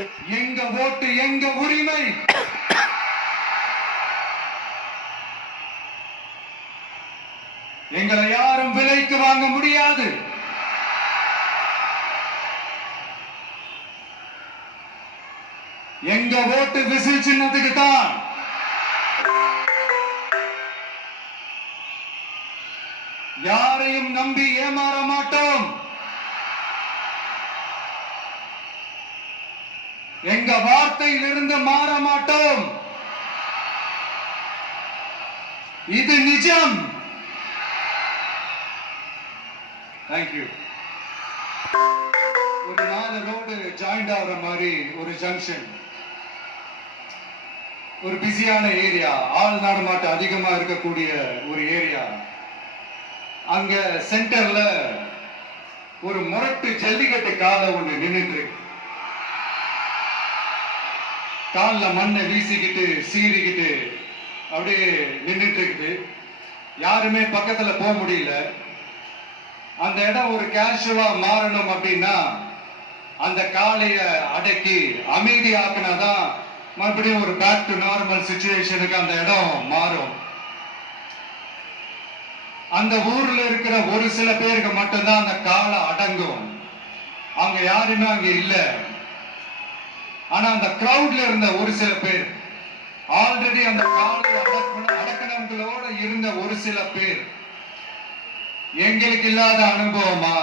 எங்க ஓட்டு எங்க உரிமை. எங்களை யாரும் விலைக்கு வாங்க முடியாது. எங்க ஓட்டு விசில் சின்னத்துக்கு தான். யாரையும் நம்பி ஏமாற மாட்டோம். எங்க வார்த்தையிலிருந்து மாற மாட்டோம். இது நிஜம். தேங்க்யூ. ஒரு 4 ரோடு ஜாயிண்ட் ஆகிற மாதிரி ஒரு ஜங்ஷன், ஒரு பிஸியான ஏரியா, ஆள் நடமாட்டம் அதிகமா இருக்கக்கூடிய ஒரு ஏரியா. அங்க சென்டர்ல ஒரு முரட்டு ஜல்லிக்கட்டு காலை ஒண்ணு நின்றுட்டு, காலில் மண்ணை வீசிக்கிட்டு சீறிக்கிட்டு அப்படியே நின்றுட்டு இருக்குது. யாருமே பக்கத்துல போக முடியல. அந்த இடம் ஒரு கேஷுவலா மாறணும் அப்படின்னா அந்த காளைய அடக்கி அமைதியாக்குனாதான் மறுபடியும் ஒரு பேக் டு நார்மல் சிச்சுவேஷனுக்கு அந்த இடம் மாறும். அந்த ஊர்ல இருக்கிற ஒரு சில பேருக்கு மட்டும்தான் அந்த காலை அடங்கும். அவங்க யாருமே அங்க இல்ல. ஆனா அந்த கிரௌட்ல இருந்த ஒரு சில பேர், ஆல்ரெடி அந்த காலை அடக்கணங்களோட இருந்த ஒரு சில பேர், எங்களுக்கு இல்லாத அனுபவமா